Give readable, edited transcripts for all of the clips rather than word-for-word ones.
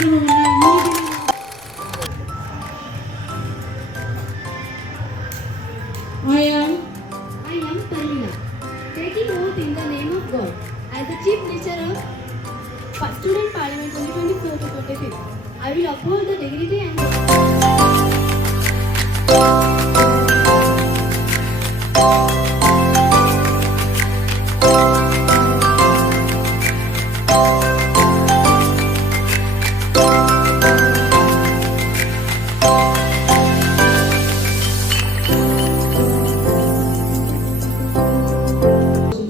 ಕಾರ್ಯಕ್ರಮವನ್ನು I am Parvina, taking oath in the name of God as the Chief Minister of Student Parliament 2024 to 25. I will uphold the dignity and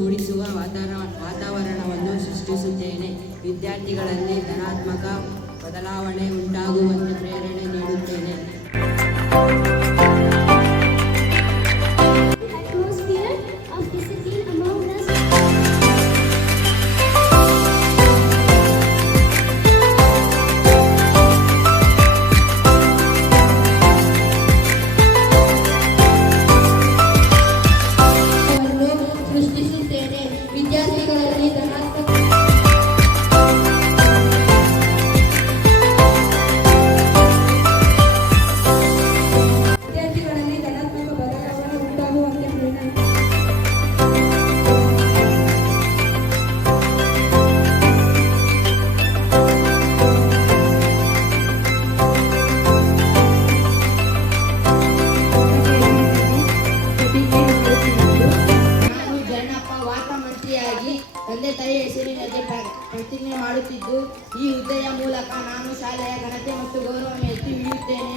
ಮೂಡಿಸುವ ವಾತಾವರಣವನ್ನು ಸೃಷ್ಟಿಸುತ್ತೇನೆ. ವಿದ್ಯಾರ್ಥಿಗಳಲ್ಲಿ ಧನಾತ್ಮಕ ಬದಲಾವಣೆ ಉಂಟಾಗುವಂತೆ ಪ್ರೇರಣೆ ನೀಡುತ್ತೇನೆ. atmosphere of discipline among us. ಸೃಷ್ಟಿಸುತ್ತೇನೆ. ವಿದ್ಯಾರ್ಥಿಗಳಲ್ಲಿ ಧನಾತ್ಮಕ ಬದಲಾವಣೆ ಉಂಟಾಗುವಂತೆ ಪ್ರೇರಣೆ ನಾನು ಜಯಣ್ಣಪ್ಪ ವಾರ್ತಾ ಮಂತ್ರಿಯಾಗಿ ತಂದೆ ತಾಯಿ ಹೆಸರಿನಲ್ಲಿ ಪ್ರತಿಜ್ಞೆ ಮಾಡುತ್ತಿದ್ದು, ಈ ಹುದ್ದೆಯ ಮೂಲಕ ನಾನು ಶಾಲೆಯ ಘನತೆ ಮತ್ತು ಗೌರವವನ್ನು ಎತ್ತಿ ಹಿಡಿಯುತ್ತೇನೆ.